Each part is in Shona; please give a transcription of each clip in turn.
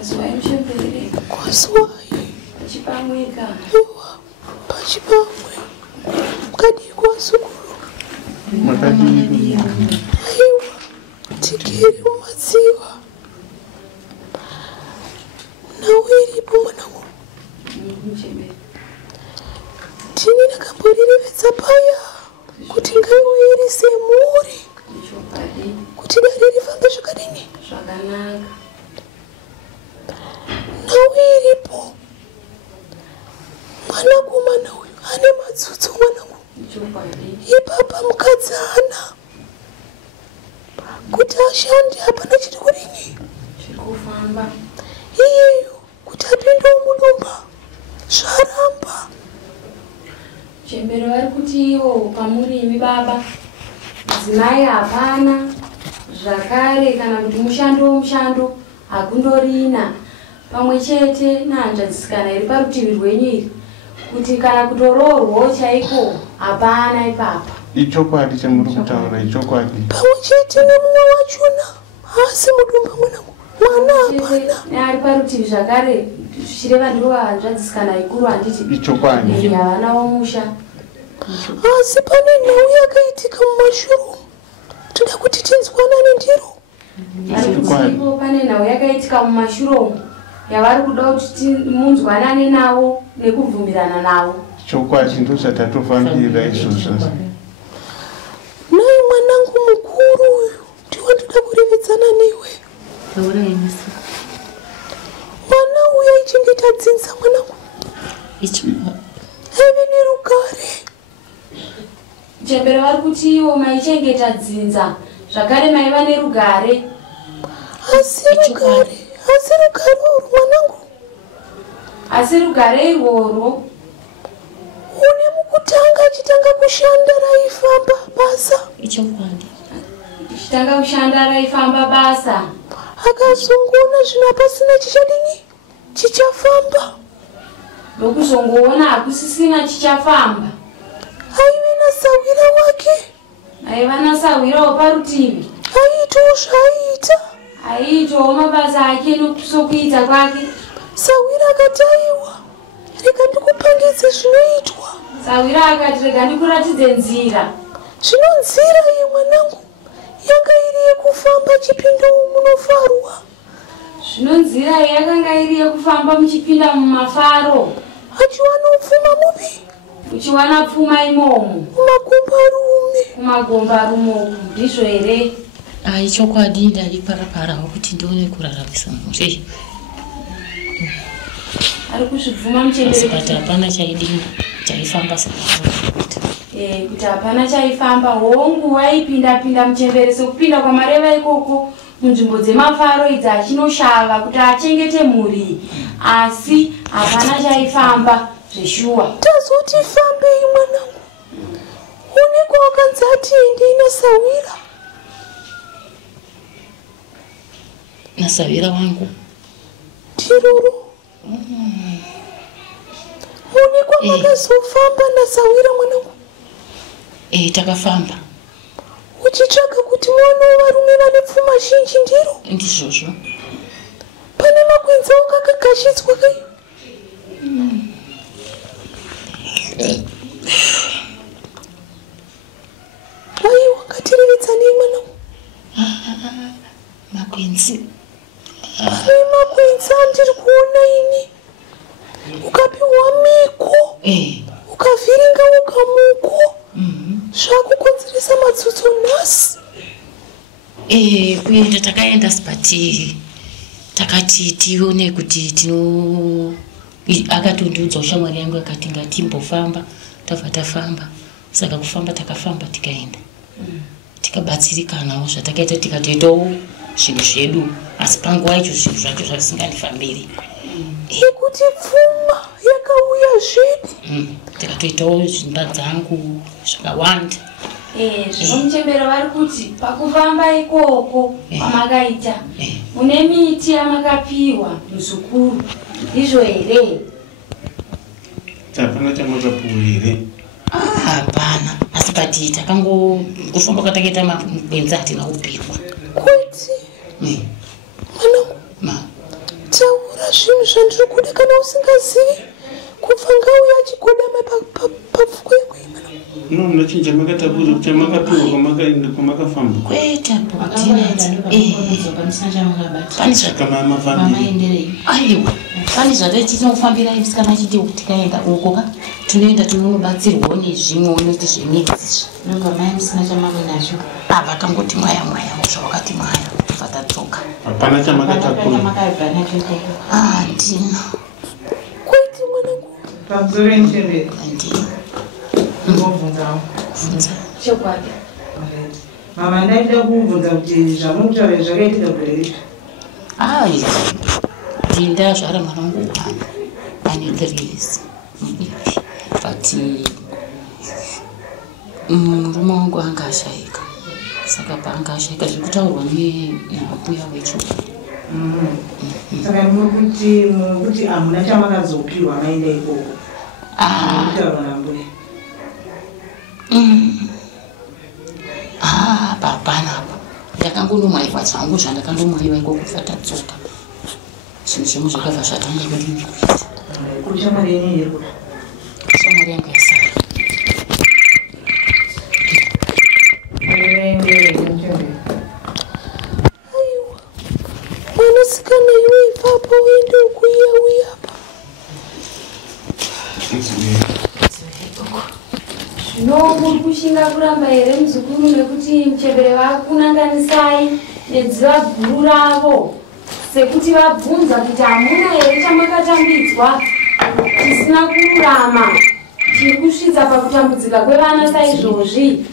Kwazwai mchembere. Kwazwai. Pachipamweka. Pachipamwe. Mkadi kwa sukuru. Makadi. Aiwa. Tikiri umaziwa. Nawiri pomwanangu. Mchembere. Tini nakamborirevedza paya. Kuti ngaiwirise muri. Kuti dare rifambe zvakadini. Zvakanaka. Nawiripo. Mwanakomana uyu ane matsutsu mwanangu. Ipapa mukadzana. Kuti ashande hapana chiri kudini. Chikufamba. Iyeyo kuti apinde mudumba. Zvaramba. Chembere vari kuti iwo pamurimi baba. Dzimai hapana. Zvakare kana kuti mushando hakundorina. Pamwe chete nahanzvadzisikana iri parutivi rwenyu iri. Kuti kana kutoroorwawo chaiko hapana ipapa. Ichokwadi chamuri kutaura ichokwadi. Pamwe chete nemumwe wachona. Asi mudumba mwanangu. Mwana hapana. Ari parutivi zvakare zvichireva ndivo hanzvadzisikana ikuru handiti. Ichokwadi. Havana womusha. Asi pane nhau yakaitika mumashurumu. Toda kuti tinzwanane ndiro. Arikuzivo pane nhau yakaitika mumashurumu. Yavari kuda kuti munzwanane navo nekubvumirana navo. Chokwadi ndo zvatatofambira izvozvo. Nai mwanangu mukuru uyu ndiwo ndoda kurevedzana newe. Mwana uyu aichengeta dzinza mwanangu. Aive nerugare. Chembere vari kuti iwo maichengeta dzinza. Zvakare maiva nerugare. Asi rugare urwu mwanangu. Asi rugare irworwo. Une mukutanga achitanga kushanda raifamba basa. Achitanga kushanda raifamba basa. Akazongoona zvino hapasina chichadini chichafamba. Ndokuzongoona hakusisina chichafamba. Aive nasawira wake. Aiva nasawirawo parutivi. Aiitawo zvaiita. Aiitawo mabasa ake nokusokuita kwake. Sawira akati aiwa, rega ndikupangidze zvinoitwa. Sawira akati rega ndikuratidze nzira. Zvino nzira iyi mwanangu yanga iri yekufamba chipinda munofarwa. Zvino nzira iyi yakanga iri yekufamba muchipinda mumafaro. Achiwana upfuma mupi. Uchiwana pfuma imomo. Kumagombarume ndizvo here. Ichokwadi ndariparaparawo kuti ndione kuraramisa mhuri. Ari kuzvibvuma muchembere kuti hapana chaidini chaifamba kuti hapana chaifamba. Hongu waipinda muchembere sekupinda kwamareva ikoko munzvimbo dzemafaro idzi achinoshava kuti achengete mhuri. Asi hapana chaifamba zveshuwa. Tazoti fambei mwanangu. Uneko wakanzi atiende nasawira. Nasawira wangu. Tiroro. Uneko makazofamba nasawira mwanangu. Takafamba. Uchitsvaga kuti mwana varume vane pfuma zhinji ndiro. Ndizvozvo. Pane makwenzi akagagashidzwa kai. Aiwa ngatirevedzane mwanangu. Makwenzi. Pane makwenzi andiri kuona ini. Ukapiwa miko. Ukavhiringa ukamuko. Zvakukonzeresa matsotso nhasi. Kuenda takaenda sipati. Takati tione kuti tino akatondiudza shamwari yangu akati ngatimbofamba. Tafamba. Saka kufamba takafamba tikaenda. Tikabatsirikanawo zvatakaita tikatoitawo zvinhu zvedu. Asi panguva icho zvinhu zvacho zvisingandifambiri. Ikuti pfuma yakauya zvedu. Tikatoitawo dzimba dzangu zvakawanda. Zvino muchembere vari kuti pakufamba ikoko kwamakaita mune miti yamakapiwa muzukuru. Ndizvo here? Hapana chamakapuwa here. Hapana. Asi pati takangofamba kwatakaita makwenzi atina kupirwa. Kuti mwanangu. Taura zvinhu zvandiri kuda kana usingazivi kubva ngauya achigodama papfukwe no ndachinja makatabuza kuti makapiwa kwamakaenda kwamakafamba kwete kama mafambiri aiwa pane zvatinofanira isikana chiti kuti kaenda uko tunoenda tunobatsirwawo nezvimwe unoti zvenedzizvi nonga mai musina chamamwe nazvo vakangoti mwaya zvavakati mwaya vatatsoka hapana chamakatakura handina kwaiti mwanangu pakuzovenchemberi handina ngobvunzawo bvunza chokwadi mama ndaida kubvunza kuti zvamutaura zvakaitika kureika ai ndinda zvara mwana wangu wana ane 3 years but murume wangu anga ashaika saka paanga ashaika zvikutaurwa nambuya wecho saka muri kuti hamuna chamakazopiwa maenda ikoko kutaurwa nambuya papanapo ndakangonomwaiwa zvangu zvandakandomwaiwa ikoko kufatatsoka zvinhu zvimwe zvakabva zvatanga kudini kuita kuri shamari yenyu iri kuti shamari yangu yasara aiwa mwanasikana iwe ipapo uende ukuya pa zvino muri kushinga kuramba here muzukuru nekuti muchembere vakunanganisai nedziva guru ravo sekuti vabvunza kuti hamuna here chamakatambidzwa tisina kururama tiri kusvitsa pakutambudzika kwevana saizvozvi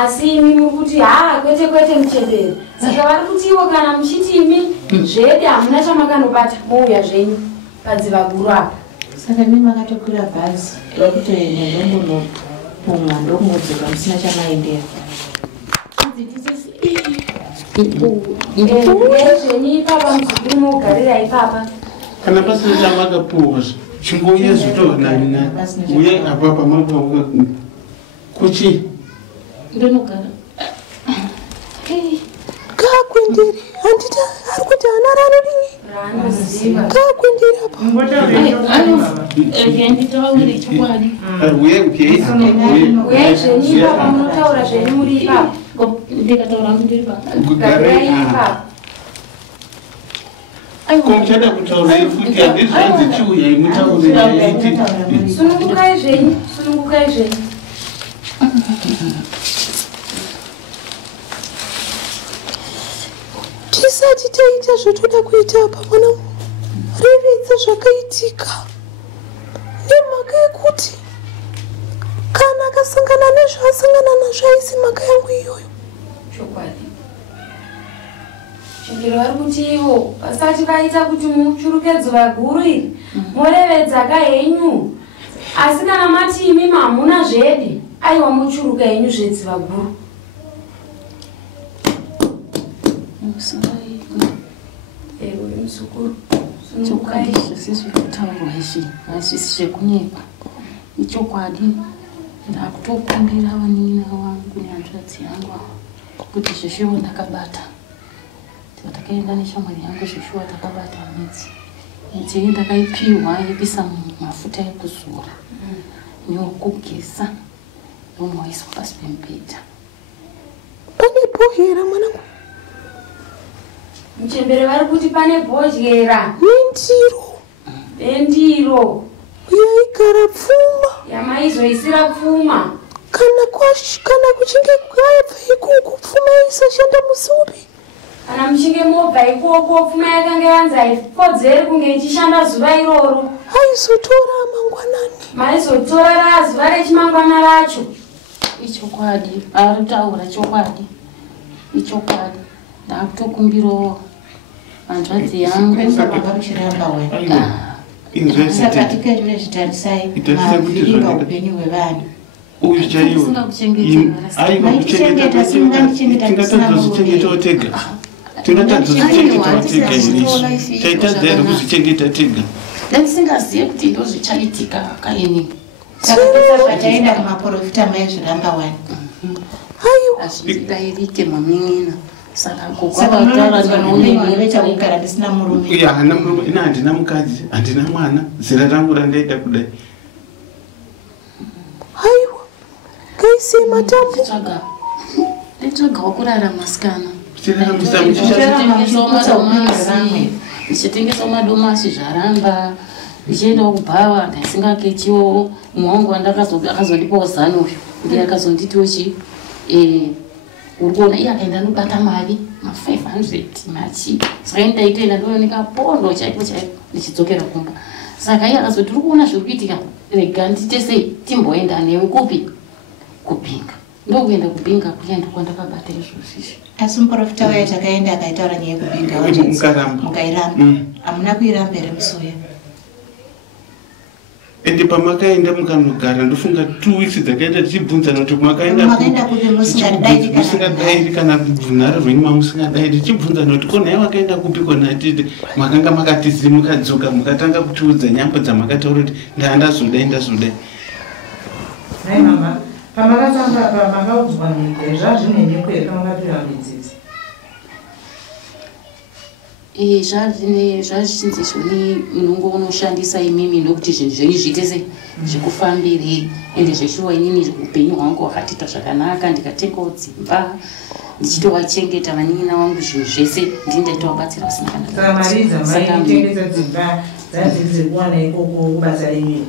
asi imi muri kuti kwete muchembere saka vari kuti ivo kana muchiti imi zvede hamuna chamakanobata mouya zvenyu padziva guru apa saka imi makatokwira bhazi rokutoenda ndombonopumwa ndokumudzoka musina chamaendera zvenyu ipapa muzukuru mogarira ipapa kana pasina chamakapiwa chingouya zvitohonanina uye apapa mapauka kuchi ndinogara kakwenderi handiti ari kuti hana ranodini raanoziva kakwenderi apa nditaure chokwadi uyai zvenyu ipapa munotaura zvenyu muri ipapa ndikataura hangu ndiri papa garirai ipapa komuchada kutaura futi handizvanzi chiuyai mutaurei sunungukai zvenyu tisati taita zvotoda kuita apa mwanangu reredza zvakaitika nemhaka yekuti kana akasangana nezvaasangana nazvo aisi mhaka yangu iyoyo chokwadi chindiro vari kuti ivo vasati vaita kuti muchuruke dzuva guru iri morevedza henyu asi kana mati imi hamuna zvede aiwa muchuruka henyu zvedziva guru ewe muzukuru chokwadi zvisizvi kutaurwa izvi hazvisi zvekunyepa ichokwadi ndakutokumbira vanin'ina vangu nehanzvadzi yangu kuti zvishuwa ndakabata takaenda neshamwari yangu zvishuwa takabata midzi iyi ndakaipiwa yepisa mafuta ekuzora neokugeza nomwaiswa pasi pemubhedha pane bhohera mwanangu muchembere vari kuti pane bhodyera nendiro yaigara pfuma yamaizoisira pfuma kana kuchinge kwayabva ikuku pfuma isashanda musi upi kana muchinge mobva ikoko pfuma yakanga yanzi haipodzeri kunge ichishanda zuva iroro aizotora mangwanani maizotora razuva rechimangwana racho ichokwadi aritaura chokwadi ichokwadi ndakutokumbirawo hanzvadzi yangu sakakuchiramba saka tikaitire zvitarisai mavhiringa upenyu hwevanhu uyu chaiwo maitichengeta simunganichengetatingatadzozvichengetawo tega tingatadzozvichengetawo tega izvi taitadza here kuzvichengeta tega ndandisingazive kuti ndozvichaitika kaini saka ndosabva kumaprofita maizviramba wani hazvidairike mamin'ina saka kokavataranaunevechakugara ndisina murume uya hana murume ina handina mukadzi handina mwana zera rangu randaida kudai haiwa kaise matambo nditsvaga wakurara masikana ndichitengesawo madomasi zvaramba ndichiendawo kubhava ndasingakechiwo mumwe wangu akazondipawo zano uyu ndiye akazonditiwo chi uri kuona iye akaenda anobata mari ma500 machi saka ndaitoenda ndooneka pondo chaipo chaipo ndichidzokera kumba saka iye akazoti uri kuona zviri kuitika rega ndite sei timboenda newe kupi kupinga ndokuenda kupinga kuya ndokwandakabata izvozvizvi. Asi muprofita waya takaenda akaitaura nyaya yekupinga mukairamba hamuna kuiramba here musoya? Ende pamakaenda mukanogara ndofunga 2 weeks dzakaenda tichibvunzana kuti makaenda kuti musingadairi kana bvunhare rwenyu mamusingadairi tichibvunzana kuti konhai wakaenda kupi kona atiti makanga makatizi mukadzoka mukatanga kutiudza nyambo dzamakataura kuti ndazodai nai mama pamakatanga pamakaudzwa mhiko zvazvineneko here pamakapira midzizi zvazvichinzi zvoni munongo unoshandisa imimi ndokuti zvinhu zvenyu zviite se zvikufambire ende zveshuwa inini upenyu hwangu hwakatiita zvakanaka ndikatengawo dzimba ndichitovachengeta vanin'ina wangu zvinhu zvese ndini ndaitovabatsira usina kana saka mari dzamaitengesa dzimba dzadziri kuwana ikoko kubasa remiri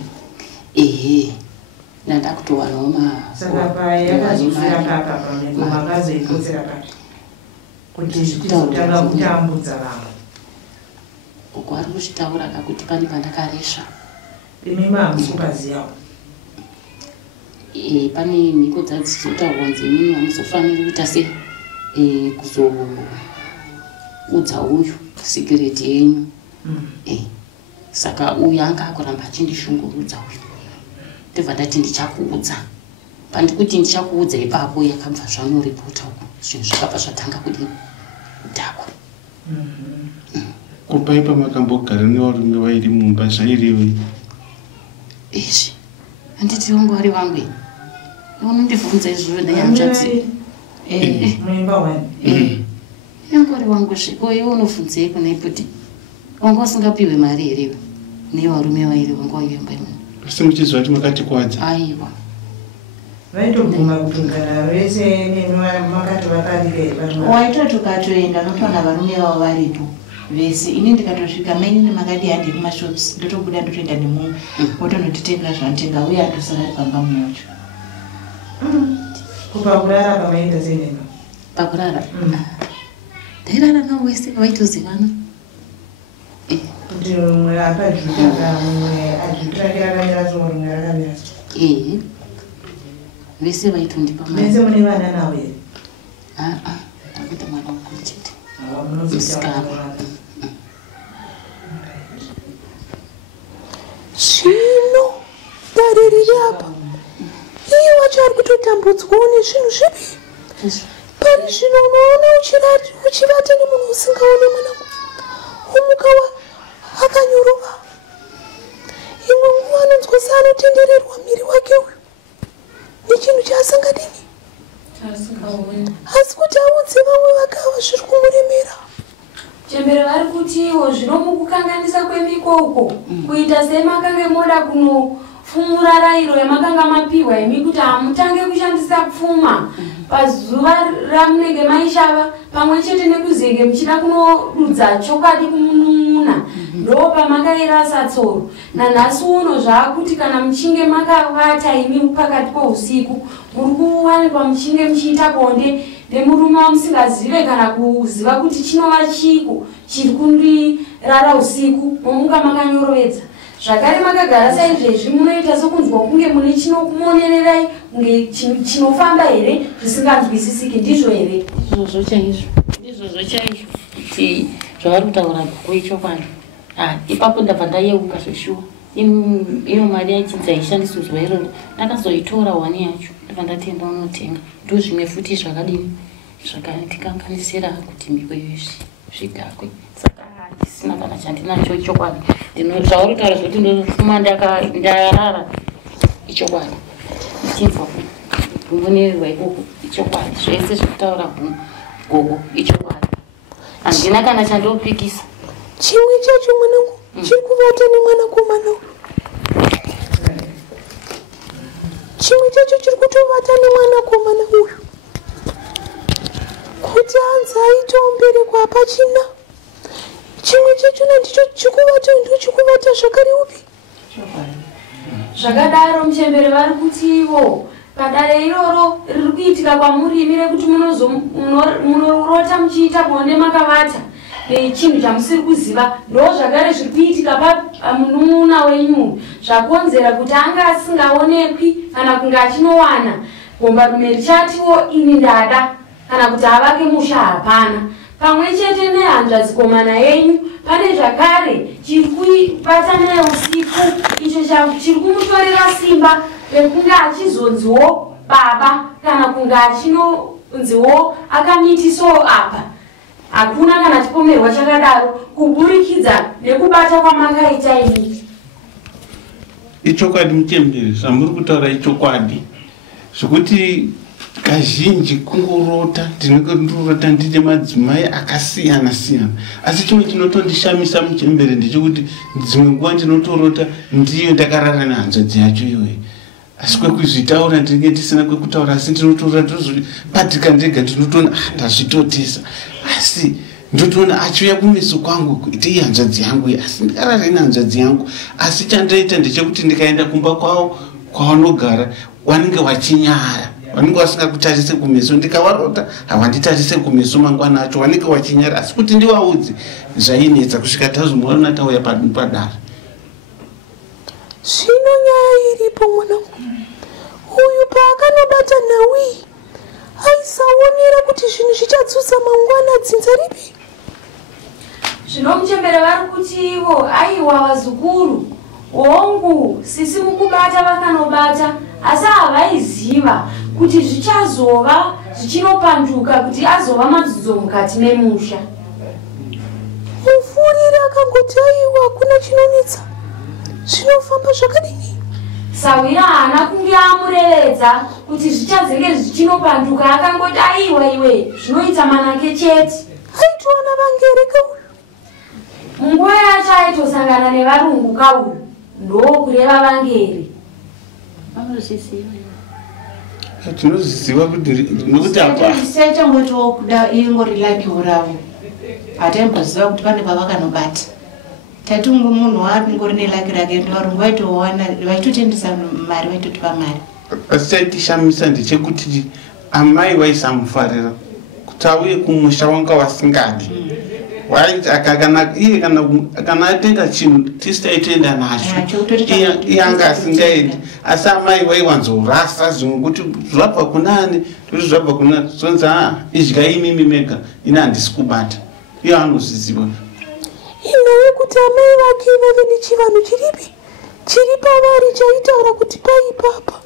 ndandakutowanawo saka payakazofira papa pameko makazoikotsera pati kuti zvitizotanga kutambudza vamwe uko ari kuzvitaura kakuti pane pandakaresva imi mahamusukaziyawo pane mhiko dzadzizotaurwa nzemini hamuzofaniri kuita se kuzoudza uyu sikireti yenyu saka uyu anga akuramba achindishungurudza uyu ndibva ndati ndichakuudza pandikuti ndichakuudza ipapo yakabva zvanoripota uku zvinhu zvakabva zvatanga kudini kudhakwa kupai pamakambogara nevarume vairi mumba zvairiwe izvi handiti vangu vari vangu unondibvunza izvozvo ndayamutsvatsi muimba wani yangu vari vangu zviko iwe unobvunzei kuna kuti wanga usingapiwe mari here nevarume vairi vanga vaiyemba imwe asi muchizva kuti makatikuwadza aiwa vaitoguma kutungana vese nemakati vakarika waitoti ukatoenda notoona varume vavo varipo vese ini ndikatosvika mainini makadi handi kumashops ndotobuda ndotoenda nemumwe wotonotitengera zvanotenga uye andosara ari pamba muyacho kupakurara pamaenda senema pakurara ndairara navo vese vaitozivana kuti mumwe apajutaa mumwe ajutirake rakamira so rimwe rakamira so vese vaitondipa vese mune vana navo here ndakuita mwana mukuru chete zvino dare riri apa iye wacho ari kutotambudzwawo nezvinhu zvipi pari zvino unoona uchivata nemunhu usingaone mwanangu umukawa akanyorova imwe nguva anonzwa seanotendererwa miri wake uyu nechinhu chaasingadini asi kuti audze vamwe vakava zviri kumuremera chembere vari kuti iwo zvino mukukanganisa kwemiko uko kuita semakanga moda kunofumura rayiro yamakanga mapiwa imi kuti hamutange kushandisa pfuma pazuva ramunenge maishava pamwe chete nekuzenge muchida kunodudza chokwadi kumunun'una ndo pamakairasa tsoro nanhasi uno zvaakuti kana muchinge makavata imi pakati pousiku muri kuwanikwa muchinge muchiita bonde nemurume wamusingazive kana kuziva kuti chinova chiko chiri kundirara usiku momuka makanyorovedza zvakare makagara saizvezvi munoita sokunzwa kunge mune chinokumonererai kunge chinofamba here zvisinganzwisisiki ndizvo here izvozvo chaizvo kuti zvavari kutaura kuichokwadi ipapo ndabva ndayeuka zveshuwa iyo mari yachinzi haishandiswe zuva iroro ndakazoitora hwani yacho ndabva ndatenda unotenga ndo zvimwe futi zvakadini zvakatikanganisira kuti mhiko izvi zvidhakwe saka handisina kana chandinacho ichokwadi zvauri kutaura zvokuti ndofuma ndarara ichokwadi ndichinzwa kumonererwa ikoko ichokwadi zvese zvekutaura gogo ichokwadi handina kana chandopikisa chimwe chacho mwanangu chiri kuvata nemwanakomana uyu. Chimwe chacho chiri kutovata nemwanakomana uyu kuti anzi aitomberekwa pachina. Chimwe chachona ndicho chikuvata ndochikuvata zvakare upi. Zvakadaro muchembere vari kuti ivo padare iroro riri kuitika kwamurimi rekuti munorota muchiita bonde makavata nechinhu chamusiri kuziva ndo zvakare zviri kuitika pamunun'una wenyu zvakonzera kuti anga asingaonekwi kana kunge achinowana gombarume richatiwo ini ndada kana kuti avake musha hapana. Pamwe chete nehanzvadzikomana yenyu pane zvakare chiri kubata naye usiku icho chiri kumutorera simba rekunge achizonziwo baba kana kunge achinonziwo akamitiso apa. Hakuna kana chipomerwa chakadaro kuburikidza nekubata kwamakaita ini. Ichokwadi muchembere zvamuri kutaura ichokwadi zvokuti kazhinji kungorota ndinongorota ndine madzimai akasiyana siyana asi chimwe chinotondishamisa muchembere ndechekuti dzimwe nguva ndinotorota ndiyo ndakarara nehanzvadzi yacho iyoyo asi kwekuzvitaura ndinenge ndisina kwekutaura asi ndinotorota ndozvipatika ndega ndinotoona ndazvitotesa asi ndotoona achiuya kumeso kwangu kuite ihanzvadzi yangu asi ndikarara nehanzvadzi yangu asi chandaita ndechekuti ndikaenda kumba kwavo kwavanogara wanenge wachinyara wanenge wasingakutarise kumeso ndikavarota havanditarise kumeso mangwana acho wanenge wachinyara asi kuti ndivaudze zvainetsa kusvika tazomuona tauya padara. Zvino nyaya iripo mwanangu uyu paakanobata nawi aisaonera kuti zvinhu zvichadzudza mangwana dzinza ripi. Zvino muchembere vari kuti ivo aiwa vazukuru hongu sisi mukubata vakanobata asi havaiziva kuti zvichazova zvichinopanduka kuti azova madzidzo mukati memusha. Mufuriri akangoti aiwa hakuna chinonetsa zvinofamba zvakadini. Sawira haana kunge amurevedza kuti zvichazenge zvichinopanduka akangoti aiwa iwe zvinoita manake chete. Aitowana vangere kauyu munguva yacho aitosangana nevarungu kauyu ndokureva vangere. Tinozviziva kuti nokuti apa sechangoti kuda ingori lakiwo ravo hataimboziva kuti pane pavakanobata tati munhu waingori nelaki rake ndovarungu vaitowana vaitotendesa mari vaitotipa mari. asi chaitishamisa ndechekuti amai vaisamufarira kuti auye kumusha wanga wasingadi iye kana atenga chinhu tisitaitenda nacho iye anga asingaendi asi amai vaiwanzorasa zvimwe kuti zvabva kunani kuti zvabva kunani zonzi idyai imimi mega ine handisi kubata iyo anozviziva. inhau yekuti amai vake vave nechivanhu chiripi chiri pavari chaitaura kuti paipapa.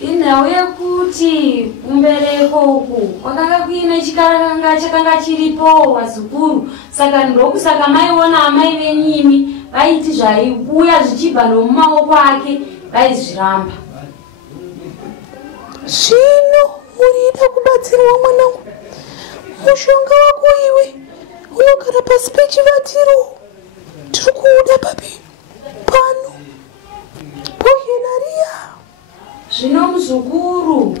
Inhau yekuti kumbereko uku kwakanga kuine chikarakanga chakanga chiripo wazukuru saka ndokusaka maiona amai venyimi vaiti zvaiuya zvichibva nomumaoko ake vaizviramba. Zvino murida kubatsirwa mwanangu mushonga wako iwe unogara pasi pechivatiro tiri kuuda papi pano bhohyenariya. Zvino muzukuru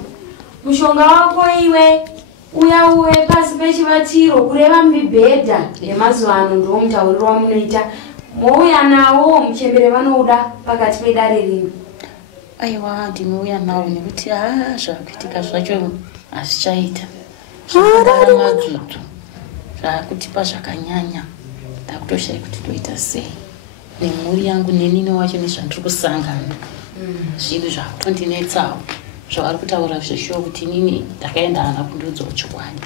mushonga wako iwe uya uwe pasi pechivatiro kureva mibhedha yemazuva ano ndo mutauriro wamunoita mouya nawo muchembere vanouda pakati pedare rino. Aiwa ndinouya nawo nekuti zvakuitika zvacho hazvichaita Harare madzudzo zvakutipa zvakanyanya ndakutoshaya kuti toita sei nemhuri yangu nenini wacho nezvandiri kusangana zvinhu zvakutondinetsawo zvavari kutaura zveshuwa kuti inini ndakaenda hana kundiudzawo chokwadi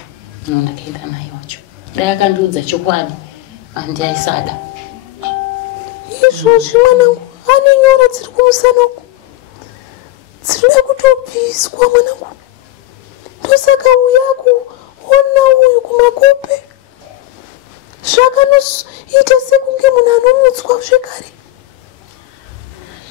ndakaenda naye wacho dai akandiudza chokwadi handiaisada. izvozvi mwanangu ane nyora dziri kumusana uku dzirida kutobviswa mwanangu ndosaka uyako ona uyu kumakope zvakanoita sekunge munhu anomutswa zvekare.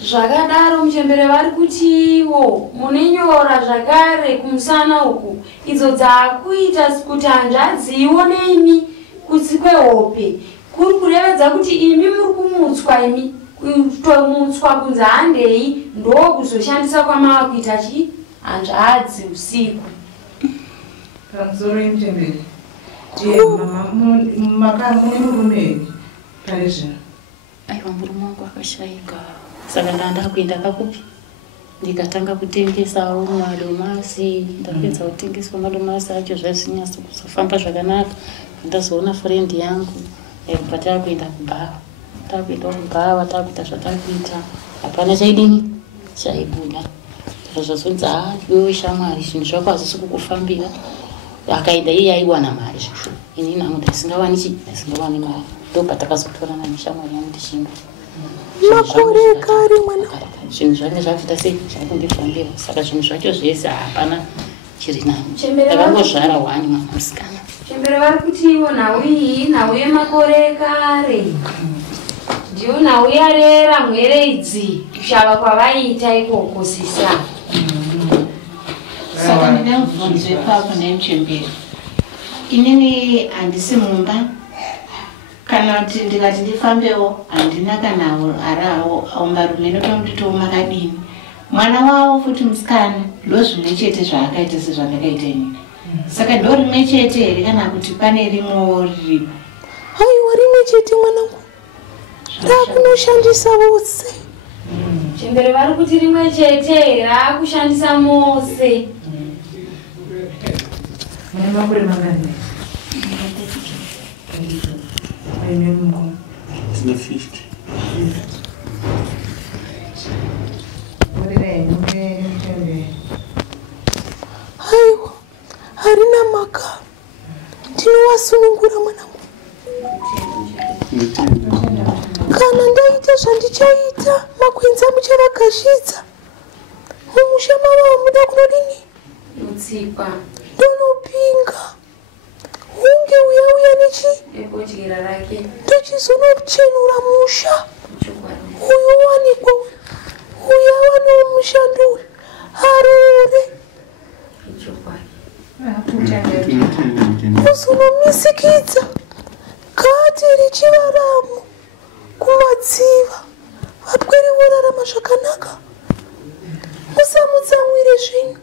Zvakadaro muchembere vari kuti ivo mune nyora zvakare kumusana uku idzo dzaakuita kuti hanzvadzi ionemi kutsi kwehope kuri kurevedza kuti imi muri kumutswa imi kutomutswa kunzi handei ndokuzoshandisa kwamava kuita chi hanzvadzi usiku pamusoro yemuchemberi mune murume pari zvino. Aiwa, murume wangu akashayika, saka ndanda kuenda kakupi ndikatanga kutengesawo madomasi. Ndapedza kutengeswa madomasi acho zvazvinyasa kuzofamba zvakanaka. Ndazoona friend yangu patakuenda kubhawa, takuenda kubhawa, takuita zvatakuita, hapana chaidini chaibuda. Zvazonzi iwewe shamwari zvinhu zvako hazvisi kukufambira. Akaenda iye aiwana mari zvishoma, ini nangu ndisingawani chi, ndisingawani mari. Ndopatakazotorana neshamwari yangu ndichinga makore kare mwana zvinhu zvange zvabvita sei zvakundifambira. Saka zvinhu zvacho zvese hapana chiri nani, ndakangozvara wani mwana musikana. Chembere vari kuti iwo nhau iyi nhau yemakore kare, ndiyo nhau yarera mwere idzi kushava kwavaita ikoko sisa. Saka ndinamubvunzo ipapo nemuchemberi, inini handisi mumba kana kuti ndikati ndifambewo handina kana arawo aumarume notomutitowo makadini. Mwana wavo futi musikana ndo zvimwe chete zvaakaita sezvandakaita inini. Saka ndo rimwe chete here kana kuti pane rimwewo riripo? Aiwa, rimwe chete mwanangu, raakunoshandisa vose. Chembere vari kuti rimwe chete raakushandisa mose. Mune makore mangani? Aine mungu? Tina 50. Aiwa, harina maka, ndinowasunungura mwanangu. Kana ndaita zvandichaita, makwenzi amuchavagashidza. Mumusha mava muda kunodini? Mutsipa. Ndonopinga. Hunge uya nechi? Ekudyira rake. Ndochizonochenura musha. Uyu wanikwa uya wanomushando uyu. Arore. Uzonomisikidza. Kati richivaramu kumadziva. Vapwere vorarama zvakanaka. Musamutsamwire zvinhu.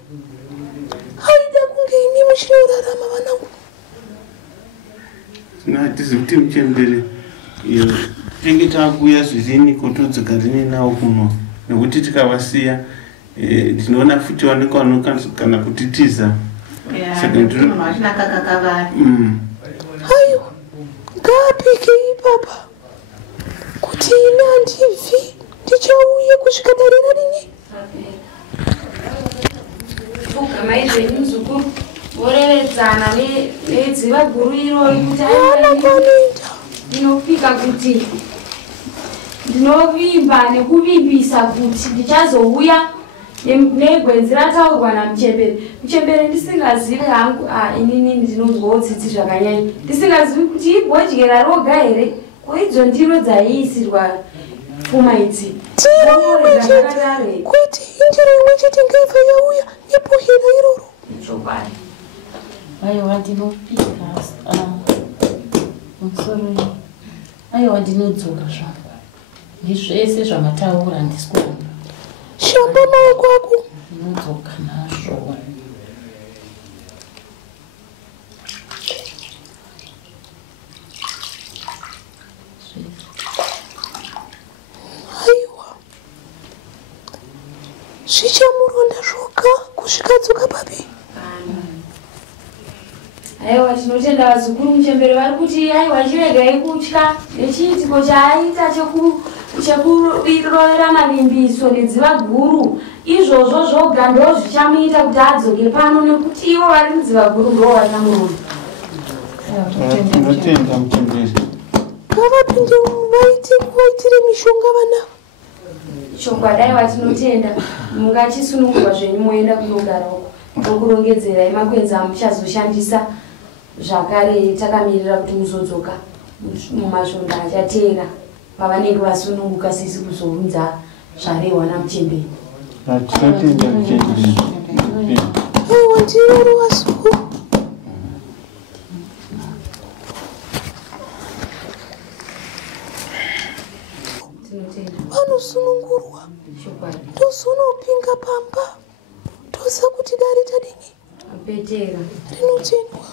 Haida kunge ini muchinorarama vanangu. Hatizi kuti muchembere tinge takuya zvirini kotodzogarini nawo kuno, nekuti tikavasiya tinoona futi vanenge vanokana kutitiza. Aiwa, ngaapike ipapa kuti ine handibvi, ndichauye kusvika darera rini. Ugamai zvenyu muzukuru voreredzana nedziva guru irori kuti anoita ndinopika kuti ndinovimba nekuvimbisa kuti ndichazouya negwenzi rataurwa namuchembere. Muchembere ndisingazivi hangu inini ndinonzwawo tsitsi zvakanyanya, ndisingazivi kuti ibhodyera roga here kwaidzo ndiro dzaiisirwa pfuma idzi. Ndiro imwe chete kwete, indiro imwe chete ngaibva yauya nebhodyera iroro. Chokwadi. Aiwa, ndinopika musoro, aiwa ndinodzoka zvangu, ndizvese zvamataura handisi kuhamba. Shamba maoko ako. Ndinodzoka nazvo. Aiwa, zvichamuronda zvoga kusvika dzoka papi. Aiwa, tinotenda vazukuru muchembere vari kuti aiwa chiregai kutya nechiitiko chaaita chekuroverana vimbiso nedziva guru. Izvozvo zvoga ndo zvichamuita kuti adzoke pano, nekuti ivo vari mudziva guru ndo vachamuronda. Tinotenda muchembere. Ngavapinde vaitire mishonga vana. Chokwadi, aiwa tinotenda. Mungachisunungurwa zvenyu moenda kunogara uko ndokurongedzerai makwenzi amuchazoshandisa. Zvakare takamirira kuti muzodzoka mumasvonda achateera pavanenge vasununguka sisi kuzounza zvarehwa namuchembere. Tinotenda muchembere. Aiwa, ndiro wasuku. panosunungurwa ndozonopinga pamba tosa kuti dare tadini apetera rinochenwa